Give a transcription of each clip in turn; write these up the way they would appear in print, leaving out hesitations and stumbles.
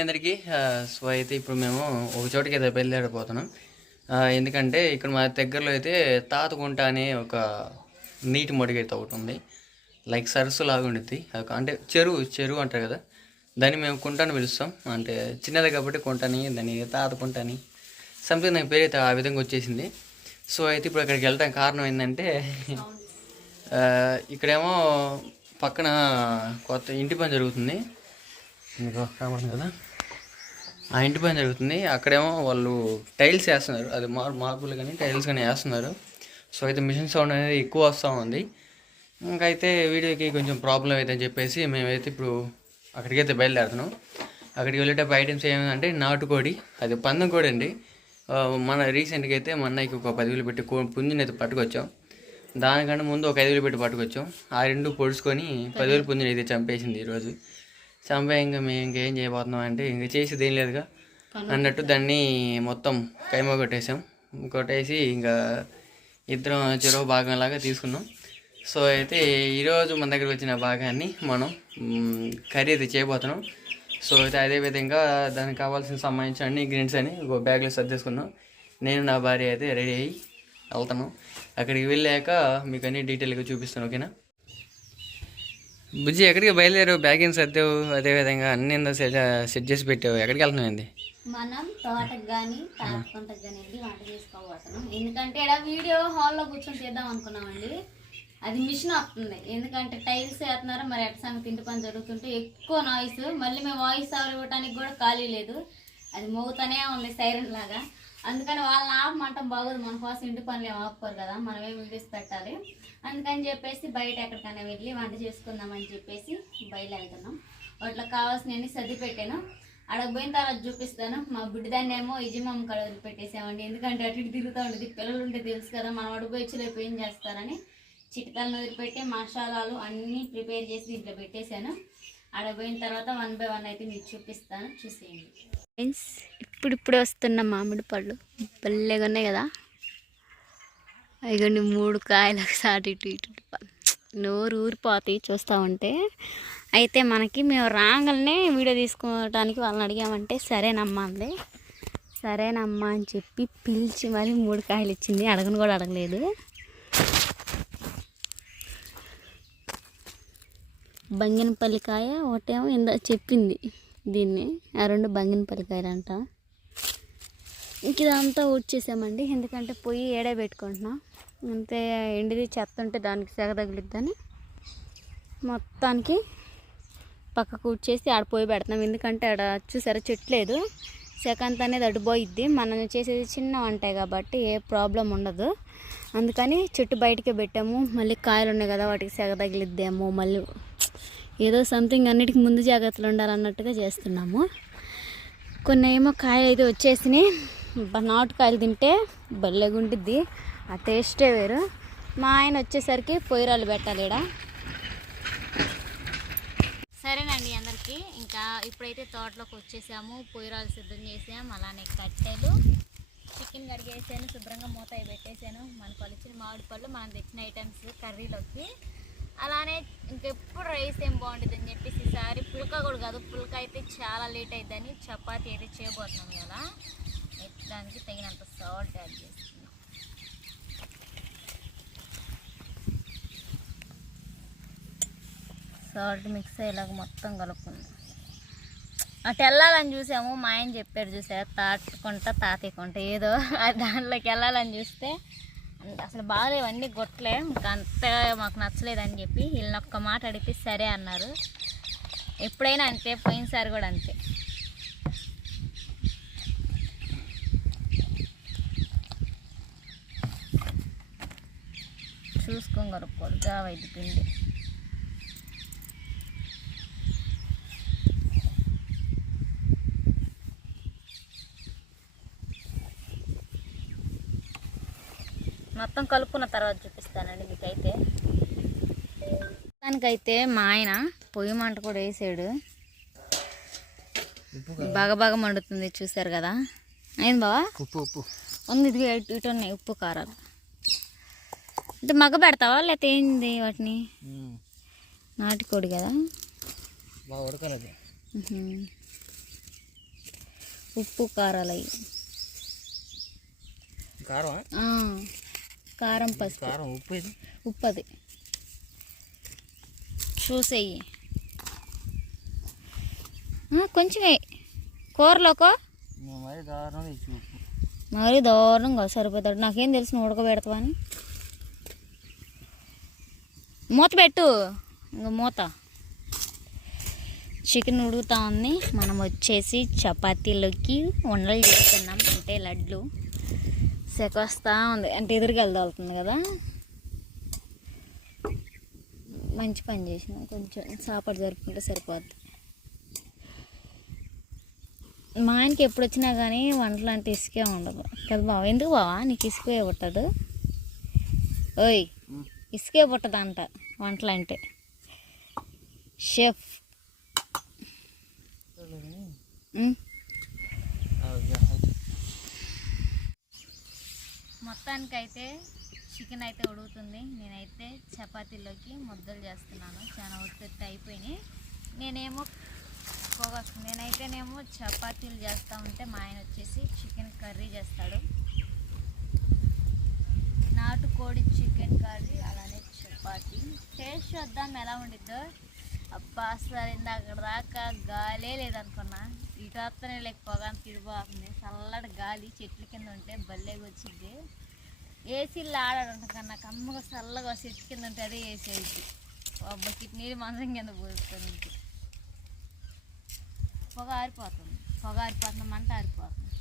అందరికీ సో అయితే ఇప్పుడు మేము ఒక చోటుకి అయితే బయలుదేరిపోతున్నాం. ఎందుకంటే ఇక్కడ మా దగ్గరలో అయితే తాతకుంట అనే ఒక నీటి మడుగు అయితే ఒకటి ఉంది. లైక్ సరస్సు లాగా ఉండిద్ది. అంటే చెరువు అంటారు కదా, దాన్ని మేము కుంటని పిలుస్తాం. అంటే చిన్నది కాబట్టి కుంటని, దాన్ని తాతకుంటని సంథింగ్ దాని పేరు అయితే ఆ విధంగా వచ్చేసింది. సో అయితే ఇప్పుడు అక్కడికి వెళ్ళడానికి కారణం ఏంటంటే ఇక్కడేమో పక్కన కొత్త ఇంటి పని జరుగుతుంది. మీకు కావాలి కదా, ఆ ఇంటి పని జరుగుతుంది. అక్కడేమో వాళ్ళు టైల్స్ వేస్తున్నారు. అది మార్పులు కానీ టైల్స్ కానీ వేస్తున్నారు. సో అయితే మిషన్ సౌండ్ అనేది ఎక్కువ వస్తూ ఉంది. ఇంకైతే వీడియోకి కొంచెం ప్రాబ్లం అయితే అని చెప్పేసి మేమైతే ఇప్పుడు అక్కడికైతే బయలుదేరుతున్నాం. అక్కడికి వెళ్ళేటప్పుడు ఐటమ్స్ ఏమంటే నాటుకోడి, అది పందెం కోడి అండి. మన రీసెంట్గా అయితే మా అన్నయ్యకి ఒక 10,000 పెట్టి పుంజుని అయితే పట్టుకొచ్చాం. దానికంటే ముందు ఒక 5,000 పెట్టి పట్టుకొచ్చాం. ఆ రెండు పొడుచుకొని 10,000 పుంజుని అయితే చంపేసింది ఈరోజు. చంపే ఇంకా మేము ఇంకేం చేయబోతున్నాం అంటే ఇంక చేసేది ఏం లేదుగా అన్నట్టు దాన్ని మొత్తం కైమా కొట్టేసి ఇంకా ఇద్దరం చెరువు భాగంలాగా తీసుకున్నాం. సో అయితే ఈరోజు మన దగ్గర వచ్చిన భాగాన్ని మనం కర్రీ అయితే చేయబోతున్నాం. సో అయితే అదేవిధంగా దానికి కావాల్సిన సంబంధించిన అన్ని ఇంగ్రీడియంట్స్ అని ఒక బ్యాగ్లో సర్దేసుకున్నాం. నేను నా భార్య అయితే రెడీ అయ్యి వెళ్తాను. అక్కడికి వెళ్ళాక మీకు అన్ని డీటెయిల్గా చూపిస్తాను. ఓకేనా బుజ్జి? ఎక్కడికి బయలుదేరావు? బ్యాగ్ ఏం సర్దావు, అదేవిధంగా అన్ని సెట్ చేసి పెట్టావు. ఎక్కడికి వెళ్తున్నావు? మనం తోటకు కానీ తాతకుంటకు కానీ వెళ్ళి వంట చేసుకోబోతున్నాం. ఎందుకంటే ఇక్కడ వీడియో హాల్లో కూర్చొని చేద్దాం అనుకున్నామండి. అది మిషన్ వస్తుంది. ఎందుకంటే టైల్స్ వేస్తున్నారు. మరి ఎట్ట సంగతి ఇంటి పని జరుగుతుంటే ఎక్కువ నాయిస్. మళ్ళీ మేము వాయిస్ ఓవర్ ఇవ్వడానికి కూడా ఖాళీ లేదు. అది మోగుతూనే ఉంది సైరన్ లాగా. అందుకని వాళ్ళని ఆపమంటాం బాగోదు. మన కోసం ఇంటి పనులు ఏమి ఆపుకోరు కదా, మనమే వీడియోస్ పెట్టాలి. అందుకని చెప్పేసి బయట ఎక్కడికైనా వెళ్ళి వంట చేసుకుందామని చెప్పేసి బయలుదేరుతున్నాం. వాటిలో కావాల్సినవన్నీ సర్ది పెట్టాను. అక్కడికి పోయిన తర్వాత చూపిస్తాను. మా బిడ్డదాన్ని ఏమో ఇజిమమ్మ కడ వదిలిపెట్టేసామండి. ఎందుకంటే అటు ఇటు తిరుగుతూ ఉండేది. పిల్లలు ఉంటే తెలుసు కదా, మనం అడుగుపోయిచ్చిలేపు ఏం చేస్తారని చిటికలను వదిలిపెట్టి మసాలాలు అన్నీ ప్రిపేర్ చేసి దీంట్లో పెట్టేశాను. అక్కడికి పోయిన తర్వాత 1 by 1 అయితే మీకు చూపిస్తాను, చూసేయండి ఫ్రెండ్స్. ఇప్పుడు వస్తున్న మామిడి పళ్ళు భలేగా ఉన్నాయి కదా. అయ్యండి 3 కాయలకు సాటి ఇటు ఇటు నోరు ఊరిపోతాయి చూస్తూ ఉంటే. అయితే మేము రాగానే వీడియో తీసుకోవడానికి వాళ్ళని అడిగామంటే సరేనమ్మా అంది. సరేనమ్మా అని చెప్పి పిలిచి మరి 3 కాయలు ఇచ్చింది. అడగను కూడా అడగలేదు. బంగినపల్లికాయ ఒకటేమో చెప్పింది దీన్ని, ఆ 2 బంగినపల్లికాయలు అంట. ఇంక ఇదంతా ఊడ్చేసామండి. ఎందుకంటే పొయ్యి ఏడే పెట్టుకుంటున్నాం. అంతే ఎండిది చెత్త ఉంటే దానికి సెగ తగిలిద్దని మొత్తానికి పక్కకు ఊడ్చేసి ఆడ పొయ్యి పెడుతున్నాం. ఎందుకంటే ఆడ చూసారా చెట్లేదు, సెకంత అనేది అడ్డుపోయిద్ది. మనం చేసేది చిన్న వంటాయి కాబట్టి ఏ ప్రాబ్లం ఉండదు. అందుకని చెట్టు బయటకే పెట్టాము. మళ్ళీ కాయలు ఉన్నాయి కదా, వాటికి సెగ తగిలిద్దేమో, మళ్ళీ ఏదో సంథింగ్ అన్నిటికి ముందు జాగ్రత్తలు ఉండాలన్నట్టుగా చేస్తున్నాము. కొన్ని ఏమో కాయలు అయితే వచ్చేసినాయి. నాటుకాయలు తింటే భలేగుంటుంది, ఆ టేస్టే వేరు. మా ఆయన వచ్చేసరికి పొయ్యిరాళ్ళు పెట్టాలి ఇక్కడ. సరేనండి అందరికీ, ఇంకా ఇప్పుడైతే తోటలోకి వచ్చేసాము. పొయ్యిరాలు సిద్ధం చేసాము. అలానే కట్టెలు, చికెన్ కడిగేసాను, శుభ్రంగా మూత పెట్టేసాను. మనకు వచ్చిన మామిడి పళ్ళు, మనం తెచ్చిన ఐటమ్స్ కర్రీలోకి. అలానే ఇంకెప్పుడు రైస్ ఏం బాగుంటుంది అని చెప్పేసి ఈసారి పుల్కా కూడా కాదు, పుల్కా అయితే చాలా లేట్ అవుతుందని చపాతీ అయితే చేయబోతున్నాం కదా. దానికి తగినంత సాల్ట్ యాడ్ చేస్తున్నాం. సాల్ట్ మిక్స్ అయ్యేలాగ మొత్తం కలుపుకుందాం. అటు వెళ్ళాలని చూసాము, మా ఆయన చెప్పాడు చూసారా, తాతయ్యకుంట ఏదో దాంట్లోకి వెళ్ళాలని చూస్తే అసలు బాగాలేవు, అన్నీ గొట్టలే. ఇంకా అంతగా మాకు నచ్చలేదని చెప్పి వీళ్ళని ఒక్క మాట అడిగితే సరే అన్నారు. ఎప్పుడైనా అంతే, పోయినసారి కూడా అంతే. చూసుకొని కలుపుకోవాలి, జావైద్ది పిండి. మొత్తం కలుపుకున్న తర్వాత చూపిస్తానండి మీకైతే. దానికైతే మా ఆయన పొయ్యి మంట కూడా వేసాడు. బాగా మండుతుంది చూసారు కదా. అయింది బావా? ఉప్పు ఉంది, ఇది ఇటు ఉన్నాయి ఉప్పు కారాలు. అంటే మగ్గ పెడతావా లేకపోతే ఏంది వాటిని? నాటుకోడి కదా, బాగా ఉడకాలి. ఉప్పు కారాలు అవి కారం కారం పసుపు కారం ఉప్పు ఇది ఉప్పు అది చూసేయి కొంచెమే కూరలోకో మరి దారుణం ఇచ్చి ఉప్పు మరీ దారుణంగా సరిపోతాడు. నాకేం తెలుసు నువ్వు ఉడకబెడతావా అని. మూత పెట్టు, ఇంకా మూత. చికెన్ ఉడుకుతా ఉంది. మనం వచ్చేసి చపాతీలోకి ఉండలు చేస్తున్నాం, అంటే లడ్లు. సెకొస్తా ఉంది, అంటే ఎదురుకెళ్దాలుతుంది కదా. మంచి పని చేసినాం, కొంచెం సాపాటు జరుపుకుంటే సరిపోద్ది. మా ఆయనకి ఎప్పుడు వచ్చినా కానీ వంటలు అంటే ఇసుకే ఉండదు కదా బావ. ఎందుకు బావా నీకు ఇసుకే పుట్టదు? ఓయ్ ఇసుకే పుట్టదంట వంటలు అంటే. షెఫ్ మొత్తానికైతే చికెన్ అయితే ఉడుకుతుంది. నేనైతే చపాతీలోకి ముద్దలు చేస్తున్నాను. చాలా ఒత్తిడి అయిపోయినాయి. నేనైతేనేమో చపాతీలు చేస్తూ ఉంటే మా ఆయన వచ్చేసి చికెన్ కర్రీ చేస్తాడు. నాటుకోడి చికెన్ కర్రీ, అలానే చపాతీ. టేస్ట్ చూద్దాం ఎలా ఉండిద్దో. అబ్బా అసలు ఇందాక దాకా గాలే లేదనుకున్నా, ఇటు వస్తేనే లేకపోగా తిరిగిపోతుంది. చల్లటి గాలి చెట్ల కింద ఉంటే భలేగా వచ్చింది. ఏసీలు ఆడడం కన్నా కమ్మగా చల్లగా చెట్టు కింద ఉంటే అదే ఏసీ అయితే అబ్బకి నీళ్ళు మంచం కింద పోతుంది. పొగ ఆరిపోతుంది, మంట ఆరిపోతుంది.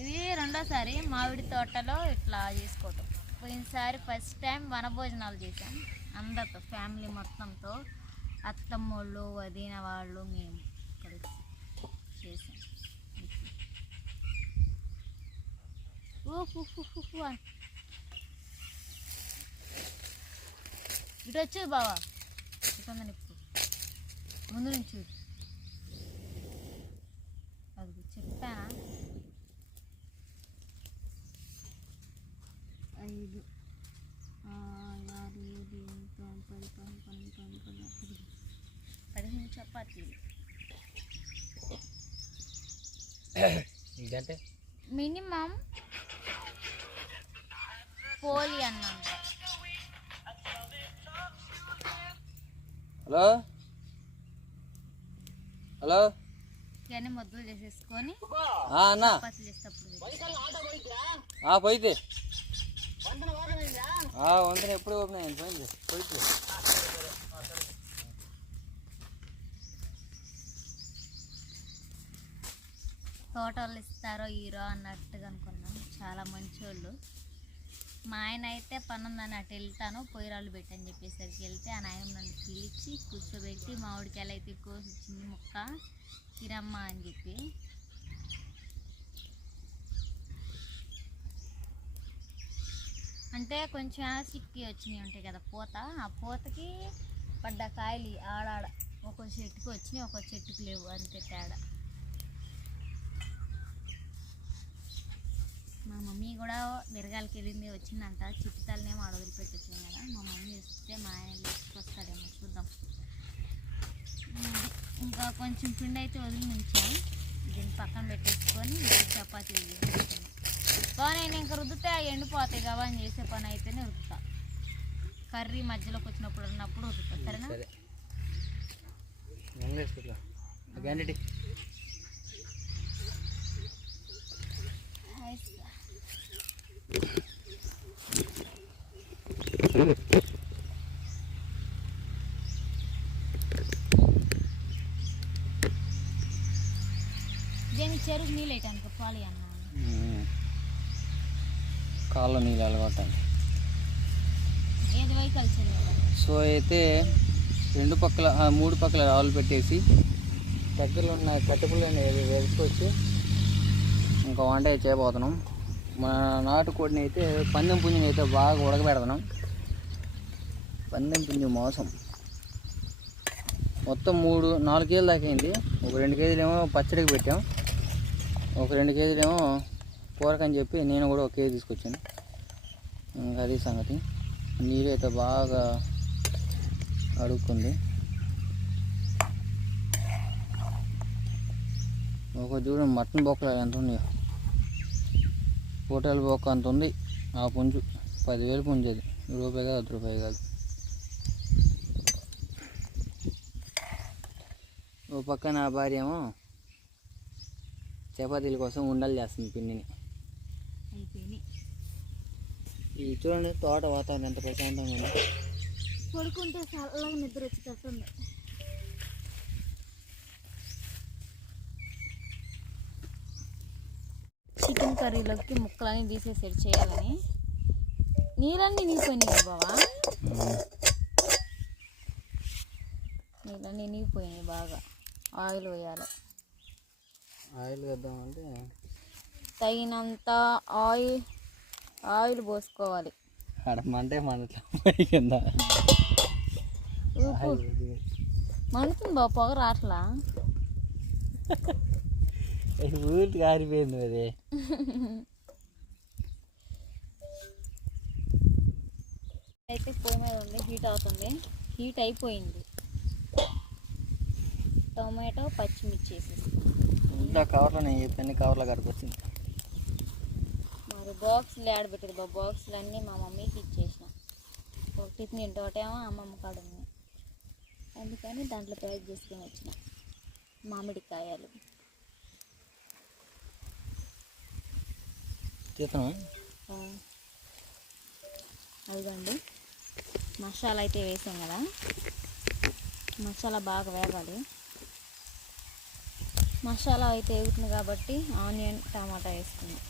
ఇది రెండోసారి మామిడి తోటలో ఇట్లా చేసుకోవటం. పోయినసారి ఫస్ట్ టైం వనభోజనాలు చేసాం అందరితో, ఫ్యామిలీ మొత్తంతో. అత్తమ్మోళ్ళు, వదిన వాళ్ళు, మేము కలిసి చేసాం. ఇటు వచ్చేది బావా, ఇటుందని ఇప్పుడు ముందు నుంచి అది చెప్పానా. 5, 6, 7, 8, 9, 10, 15 చపాతీలు. ఇదంటే మినిమం పోలి అన్నంత. హలో హలో, ఇవన్నీ ముద్దలు చేసేసుకొని చపాతీలు చేసేటప్పుడు పోయితే వంతన ఎప్పుడు ఓపెన్ అయ్యింది, పోయింది పోయితే. తోటలు ఇస్తారో హీరో అన్నట్టుగా అనుకున్నాం. చాలా మంచి వాళ్ళు. మా ఆయన అయితే పనుందని అటు వెళ్తాను, పొయ్యిరాళ్ళు పెట్టని చెప్పేసరికి వెళ్తే ఆ నాయన నన్ను పిలిచి కూర్చోబెట్టి మామిడికాయలు అయితే కోసి ఇచ్చింది, ముక్క తిరమ్మా అని చెప్పి. అంటే కొంచెం యాసిడ్కి వచ్చినాయి ఉంటాయి కదా పూత, ఆ పూతకి పడ్డ కాయలు ఆడాడ ఒక్కో చెట్టుకు వచ్చినాయి, ఒక్కో చెట్టుకు లేవు, అంతే తేడా. మా మమ్మీ కూడా మిరగాలకి వెళ్ళింది, వచ్చిందంట. చిట్టుతలనేమో అడవులు పెట్టొచ్చాను కదా, మా మమ్మీ వస్తే మా ఆయన తీసుకొస్తాడేమో చూద్దాం. ఇంకా కొంచెం పిండి అయితే వదిలి నుంచాను, దీన్ని పక్కన పెట్టేసుకొని చపాతీలు చేసుకుంటాను. నేను ఇంకా రుద్దుతే ఎండిపోతాయి కదా అని చేసే పని అయితేనే రుద్దుతా. కర్రీ మధ్యలోకి వచ్చినప్పుడు ఉన్నప్పుడు రుద్దుతా, సరేనా? దీనికి చెరుకు నీళ్ళు వేయటానికి పాలి అన్న కాళ్ళ నీళ్ళు అలవాటండి. ఏది వైకల్ చెరువు. సో అయితే 2 పక్కల 3 పక్కల రాళ్ళు పెట్టేసి దగ్గరలో ఉన్న కట్టుపుల్ని వేసుకొచ్చి ఇంకా వంట చేయబోతున్నాం. మన నాటుకోడిని అయితే పందెం పుంజుని అయితే బాగా ఉడకబెడుతున్నాం. పందెం పుంజు మోసం మొత్తం 3-4 కేజీలు దాకా అయింది. ఒక 2 కేజీలేమో పచ్చడికి పెట్టాం, ఒక 2 కేజీలేమో కూరకని చెప్పి నేను కూడా 1 కేజీ తీసుకొచ్చాను. ఇంకా అది సంగతి. నీరు అయితే బాగా అడుక్కుంది. ఒక చూడండి మటన్ బొక్కలు ఎంత ఉన్నాయో, హోటల్ బొక్క అంత ఉంది ఆ పుంజు. 10,000 పుంజు అది, రూపాయి కాదు 10 రూపాయలు కాదు. ఓ పక్క నా భార్య ఏమో చపాతీల కోసం ఉండలు చేస్తుంది పిండిని. ఈ చూడండి తోట వాతావరణం ఎంత ప్రశాంతంగా ఉంది. పడుకుంటే చల్లగా నిద్ర వచ్చేటట్టుంది. చికెన్ కర్రీలోకి ముక్కలన్నీ తీసేసాడు చేయాలని. నీళ్ళన్నీ నీగిపోయినాయి బావా, నీళ్ళన్నీ నీగిపోయినాయి బాగా. ఆయిల్ వేయాలి. ఆయిల్ వేద్దామంటే తగినంత ఆయిల్ పోసుకోవాలి. అడమంటే మనట్లో కింద మండుతుంది బాబు, పొగ రాట్లా. ఊరికి కారిపోయింది అది. అయితే పొయ్యి మీద ఉంది, హీట్ అవుతుంది. హీట్ అయిపోయింది. టొమాటో పచ్చిమిర్చి వేసేసి కవర్లో నేను చెప్పాను, కవర్లో కడుకొచ్చింది. మరి బాక్స్లు ఆడబెట్టదు బాబు, బాక్స్లు అన్నీ మా మమ్మీకి ఇచ్చేసిన. ఒకటి తింటే ఒకటేమో అమ్మమ్మ కాడ ఉంది, అందుకని దాంట్లో ప్యాక్ చేసుకొని వచ్చిన. మామిడికాయలు అదిగండి. మసాలా అయితే వేసాం కదా, మసాలా బాగా వేగాలి. మసాలా అయితే వేగుతుంది కాబట్టి ఆనియన్ టమాటా వేసుకుందాం.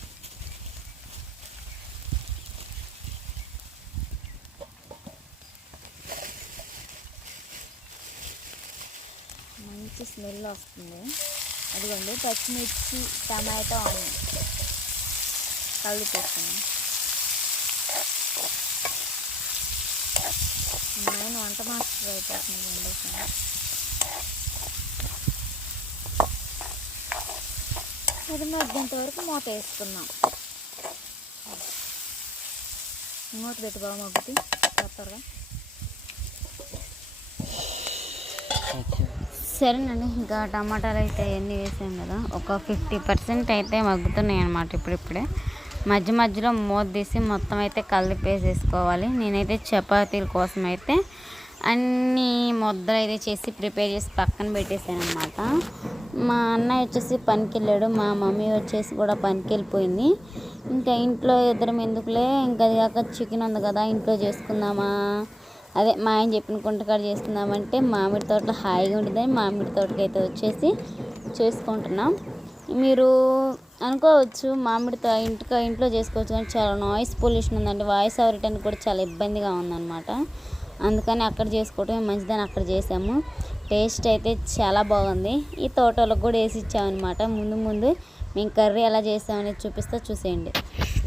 మంచి స్మెల్ వస్తుంది. అదిగోండి పచ్చిమిర్చి టమాటో ఆనియన్ కలిపేస్తాను. నేను వంట మాస్టర్ అయిపోతున్నాను. అది మధ్యంత వరకు మూత వేసుకున్నాం. మూత పెట్టి బాగా మగ్గుతి త్వరగా. సరేనండి, ఇంకా టమాటాలు అయితే ఎన్ని వేసాం కదా, ఒక 50% అయితే మగ్గుతున్నాయి అన్నమాట. ఇప్పుడిప్పుడే మధ్య మధ్యలో మూత తీసి మొత్తం అయితే కలిపేసేసుకోవాలి. నేనైతే చపాతీల కోసం అయితే అన్నీ ముద్దలు అయితే చేసి ప్రిపేర్ చేసి పక్కన పెట్టేసాను అనమాట. మా అన్నయ్య వచ్చేసి పనికి వెళ్ళాడు, మా మమ్మీ వచ్చేసి కూడా పనికి వెళ్ళిపోయింది. ఇంకా ఇంట్లో ఇద్దరం ఎందుకులే, ఇంకా అది కాక చికెన్ ఉంది కదా ఇంట్లో చేసుకుందామా, అదే మా ఆయన చెప్పిన కుంటకాడ చేసుకుందామంటే మామిడి తోటలో హాయిగా ఉంటుందని మామిడి తోటకి అయితే వచ్చేసి చేసుకుంటున్నాం. మీరు అనుకోవచ్చు మామిడితో ఇంట్లో చేసుకోవచ్చు, కానీ చాలా నాయిస్ పొల్యూషన్ ఉందండి. వాయిస్ అవరటానికి కూడా చాలా ఇబ్బందిగా ఉందన్నమాట. అందుకని అక్కడ చేసుకోవటమే మంచిదని అక్కడ చేసాము. టేస్ట్ అయితే చాలా బాగుంది. ఈ తోటలకు కూడా వేసి ఇచ్చామన్నమాట. ముందు మేము కర్రీ ఎలా చేసామనేది చూపిస్తా, చూసేయండి.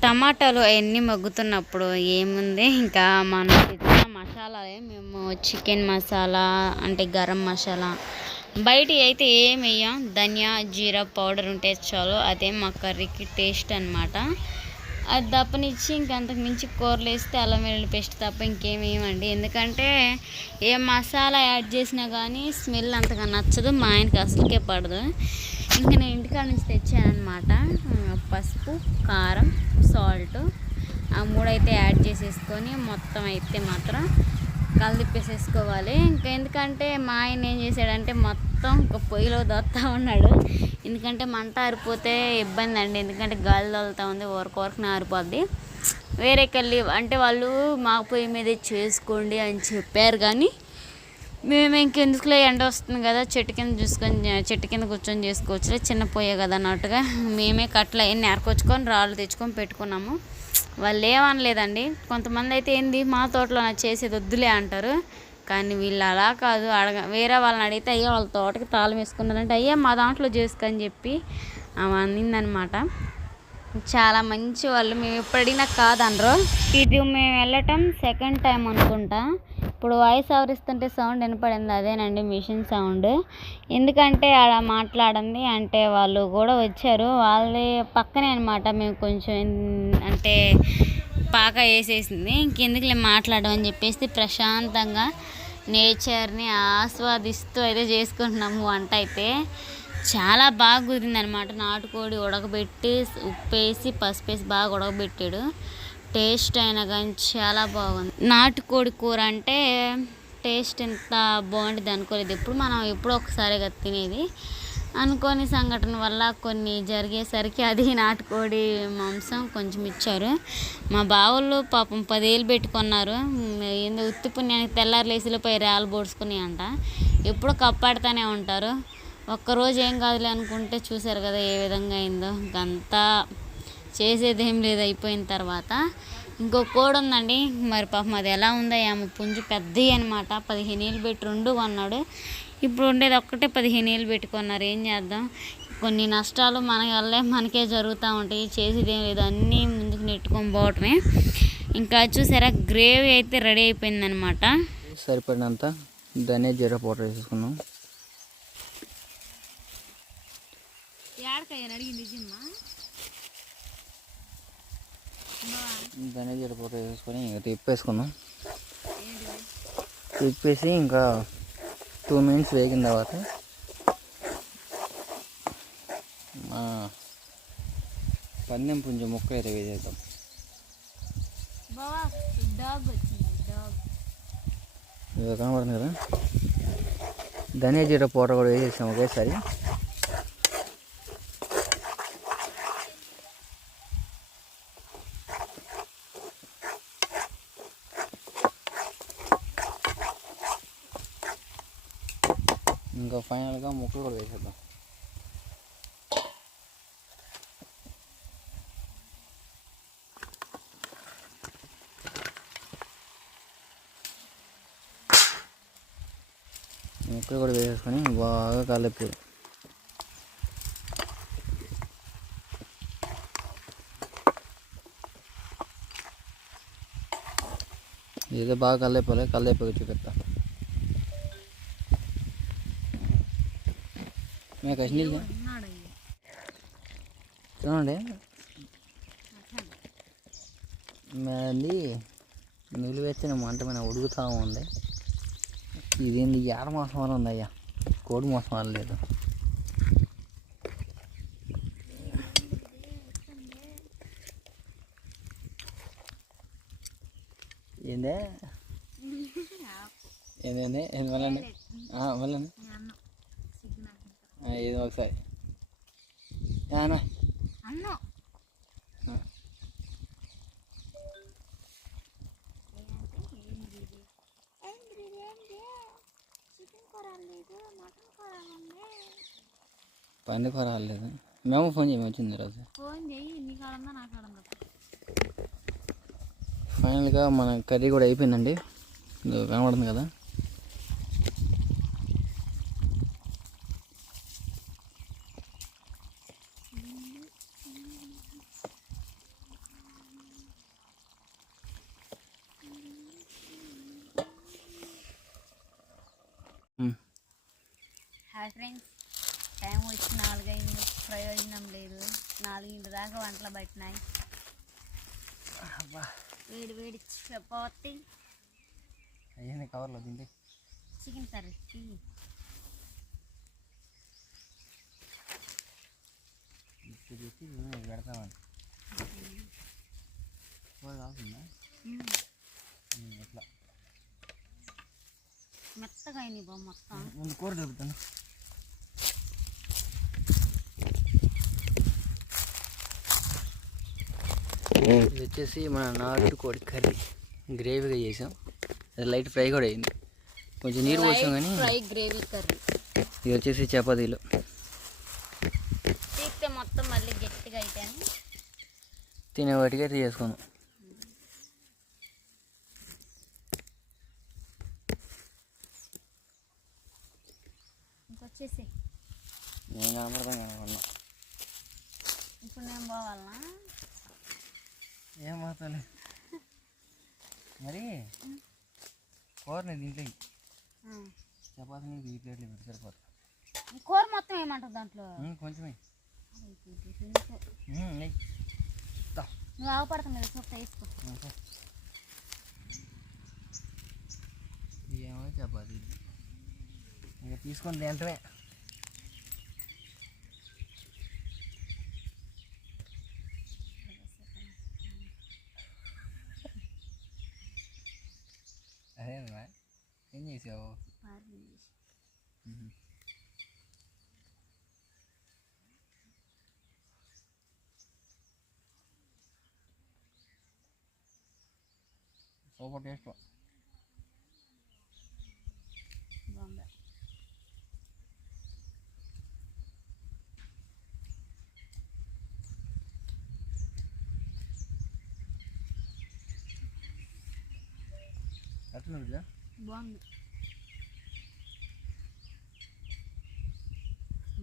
టమాటాలు అవన్నీ మగ్గుతున్నప్పుడు ఏముంది, ఇంకా మనం తెచ్చిన మసాలాలే. మేము చికెన్ మసాలా అంటే గరం మసాలా, బయట అయితే ఏం వేయం, ధనియా జీరా పౌడర్ ఉంటే చాలు, అదే మా కర్రీకి టేస్ట్ అనమాట. అది తప్పనిచ్చి ఇంకంతకు మించి కూరలు వేస్తే అల్లం వెల్లుల్లి పేస్ట్ తప్ప ఇంకేమేమండి. ఎందుకంటే ఏ మసాలా యాడ్ చేసినా కానీ స్మెల్ అంతగా నచ్చదు, మా ఆయనకి అసలుకే పడదు. ఇంకా నేను ఇంటికాడ నుంచి తెచ్చానమాట. పసుపు, కారం, సాల్ట్ ఆ 3 అయితే యాడ్ చేసేసుకొని మొత్తం అయితే మాత్రం కలిపేసేసుకోవాలి. ఇంకా ఎందుకంటే మా ఆయన ఏం చేశాడంటే మొత్తం ఒక పొయ్యిలో దొత్తా ఉన్నాడు. ఎందుకంటే మంట ఆరిపోతే ఇబ్బంది అండి, ఎందుకంటే గాలి తగులుతూ ఉంది, ఊరకూరకునే ఆరిపోద్ది. వేరే కల్లి అంటే వాళ్ళు మా పొయ్యి మీదే చేసుకోండి అని చెప్పారు, కానీ మేము ఇంకెందుకులే ఎండ వస్తుంది కదా, చెట్టు కింద కూర్చొని చేసుకోవచ్చులే, చిన్న పొయ్యే కదా అన్నట్టుగా మేమే కట్టలు అవన్నీ నేర్కొచ్చుకొని రాళ్ళు తెచ్చుకొని పెట్టుకున్నాము. వాళ్ళు ఏమనలేదండి. కొంతమంది అయితే ఏంది మా తోటలో నాకు చేసేది వద్దులే అంటారు, కానీ వీళ్ళు అలా కాదు. వేరే వాళ్ళని అడిగితే అయ్యా వాళ్ళ తోటకి తాళం వేసుకున్నారంటే అయ్యా మా దాంట్లో చేసుకొని చెప్పి ఆమె అందిందనమాట. చాలా మంచి వాళ్ళు, మేము ఎప్పుడు అడిగినా కాదనరు. ఇది మేము వెళ్ళటం సెకండ్ టైం అనుకుంటా. ఇప్పుడు వాయిస్ ఆవరిస్తుంటే సౌండ్ వినపడింది, అదేనండి మిషన్ సౌండ్. ఎందుకంటే ఆడ మాట్లాడింది అంటే వాళ్ళు కూడా వచ్చారు, వాళ్ళే పక్కనే అనమాట. మేము కొంచెం అంటే పాక వేసేసింది, ఇంకెందుకులే మాట్లాడడం అని చెప్పేసి ప్రశాంతంగా నేచర్ని ఆస్వాదిస్తూ అయితే చేసుకుంటున్నాము వంట అయితే. చాలా బాగా కుదిరింది అనమాట. నాటుకోడి ఉడకబెట్టి ఉప్పేసి పసుపేసి బాగా ఉడకబెట్టాడు. టేస్ట్ అయినా కానీ చాలా బాగుంది. నాటుకోడి కూర అంటే టేస్ట్ ఎంత బాగుంటుంది అనుకోలేదు. ఎప్పుడు మనం ఎప్పుడో ఒకసారి కదా తినేది. అనుకోని సంఘటన వల్ల కొన్ని జరిగేసరికి అది నాటుకోడి మాంసం కొంచెం ఇచ్చారు. మా బావులు పాపం 10 ఏళ్ళు పెట్టుకున్నారు. ఏందో ఉత్తి పుణ్యానికి తెల్లారు లేసిలోపై రేలు పోడ్చుకుని అంట. ఎప్పుడు కప్పాడుతూనే ఉంటారు. ఒక్కరోజు ఏం కాదులే అనుకుంటే చూసారు కదా ఏ విధంగా అయిందో. ఇంకంతా చేసేది ఏం లేదు. అయిపోయిన తర్వాత ఇంకో కోడి ఉందండి. మరి పాపం అది ఎలా ఉందో ఏమో. పుంజు పెద్దవి అనమాట. 15 ఏళ్ళు పెట్టి 2 కొన్నాడు. ఇప్పుడు ఉండేది ఒక్కటే 15 ఏళ్ళు పెట్టుకున్నారు. ఏం చేద్దాం, కొన్ని నష్టాలు మన వల్లే మనకే జరుగుతూ ఉంటాయి. చేసేది ఏం లేదు, అన్నీ ముందుకు నెట్టుకొని పోవటమే. ఇంకా చూసారా గ్రేవీ అయితే రెడీ అయిపోయిందనమాట. సరిపడినంత ధనియా జీరా పౌడర్ వేసుకున్నాం. ధనియా జీరా పౌడర్ వేసుకొని ఇంకా తిప్పేసుకున్నాం. తిప్పేసి ఇంకా 2 మినిట్స్ వేగిన తర్వాత పందెం పుంజు ముక్క అయితే వేసేద్దాం. ఇది కనబడుతుంది కదా. ధనియా జీరా పౌడర్ కూడా వేసేసాం ఒకేసారి. ఇంకా ఫైనల్గా ముక్కలు కూడా వేసేద్దాం. ముక్కలు కూడా వేసేసుకొని బాగా కలిపి ఏదో బాగా కలిపాలి. కలిపాక చూపిస్తా. మేము కష్నీ చూడండి. అది నిలువెచ్చిన మంట మీద ఉడుకుతూ ఉంది. ఇదేంటి ఏడ మోసం వల్ల ఉందయ్యా, కోడి మోసం వల్ల లేదు. ఏందే ఏంటండి ఏంది వెళ్ళండి వెళ్ళండి. ఇది ఒకసారి పంది కూర రాలేదు. మేము ఫోన్ చేయము వచ్చింది ఈరోజు. ఫైనల్గా మన కర్రీ కూడా అయిపోయిందండి. కనబడుతుంది కదా. హాయ్ ఫ్రెండ్స్, టైం వచ్చి 4 అయింది. ప్రయోజనం లేదు. 4 దాకా వంటలు పట్టినాయి. వేడి వేడి చపాతి అయ్యింది కవర్లో తింటే చికెన్ కర్రీ. పెడతామని కాకుండా ఎట్లా మెత్తగా అయినాయి బాబు మొత్తం. ముందు కూర దొరుకుతాను. ఇది వచ్చేసి మన నాటుకోడి కర్రీ గ్రేవీగా చేసాం. అది లైట్ ఫ్రై కూడా అయింది. కొంచెం నీరు పోసాం కానీ ఫ్రై గ్రేవీ కర్రీ. ఇది వచ్చేసి చపాతీలు తీస్తే మొత్తం మళ్ళీ గట్టిగా అయిపోయాను. తినే వాటికి అయితే చేసుకున్నాం. ఇంకొచ్చేసి నేను కనపడతాను కనుకున్నా. ఇప్పుడు నేను పోవాలనా? ఏం పోతాలే. మరి కూరని దీంట్లో చపాతీ 3 ప్లేట్లు పెట్టి సరిపోతుంది. కూర మొత్తం ఏమంటావు దాంట్లో? కొంచెమే నువ్వు ఆవపడతాం కదా, సొప్ప వేసుకో. ఏమో చపాతీ ఇంకా తీసుకొని తింటమే. పెట్టావు? Super taste. ఎట్లా బాగుంది,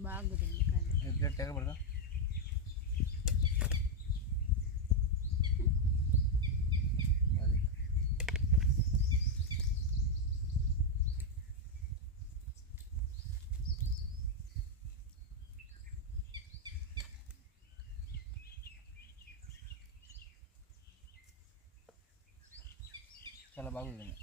బాగుంది. ప్లేట్ తెగబడదా? అది చాలా బాగుంది.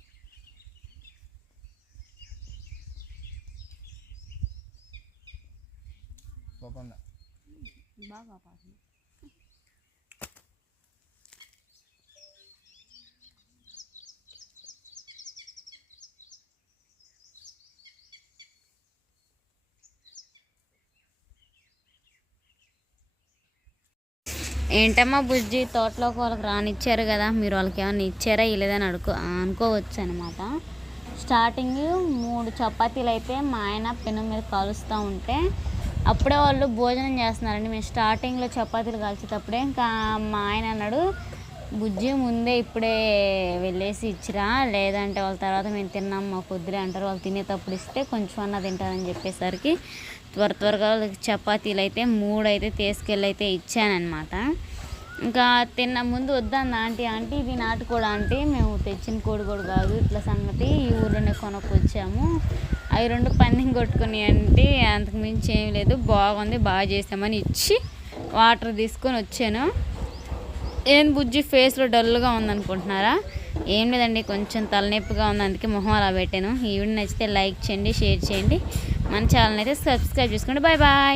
బాగా పాడు. ఏంటమ్మా బుజ్జి, తోటలోకి వాళ్ళకి రానిచ్చారు కదా, మీరు వాళ్ళకి ఏమైనా ఇచ్చారా ఇలేదని అనుకోవచ్చు అనమాట. స్టార్టింగ్ 3 చపాతీలు అయితే మా ఆయన పెనం మీద కాలుస్తూ ఉంటే అప్పుడే వాళ్ళు భోజనం చేస్తున్నారండి. మేము స్టార్టింగ్లో చపాతీలు కాల్చేటప్పుడే ఇంకా మా ఆయన అన్నాడు, బుజ్జి ముందే ఇప్పుడే వెళ్ళేసి ఇచ్చిరా, లేదంటే వాళ్ళ తర్వాత మేము తిన్నాం మాకు వద్దులే అంటారు, వాళ్ళు తినేటప్పుడు ఇస్తే కొంచెం అన్న తింటారని చెప్పేసరికి త్వరగా చపాతీలు అయితే 3 అయితే తీసుకెళ్ళి అయితే ఇచ్చానమాట. ఇంకా తిన్న ముందు వద్దాను ఆంటీ ఇది నాటుకోడి ఆంటీ, మేము తెచ్చిన కోడి కాదు, ఇట్లా సంగతి ఈ ఊర్లోనే కొనుక్కొచ్చాము, అవి 2 పందెం కొట్టుకుని అంటే అంతకు మించి ఏం లేదు, బాగుంది బాగా చేసామని ఇచ్చి వాటర్ తీసుకొని వచ్చాను. ఏం బుజ్జి ఫేస్లో డల్గా ఉందనుకుంటున్నారా? ఏం లేదండి, కొంచెం తలనొప్పిగా ఉంది, అందుకే మొహం అలా పెట్టాను. ఈ వీడియో నచ్చితే లైక్ చేయండి, షేర్ చేయండి, మన ఛానల్ అయితే సబ్స్క్రైబ్ చేసుకోండి. Bye bye.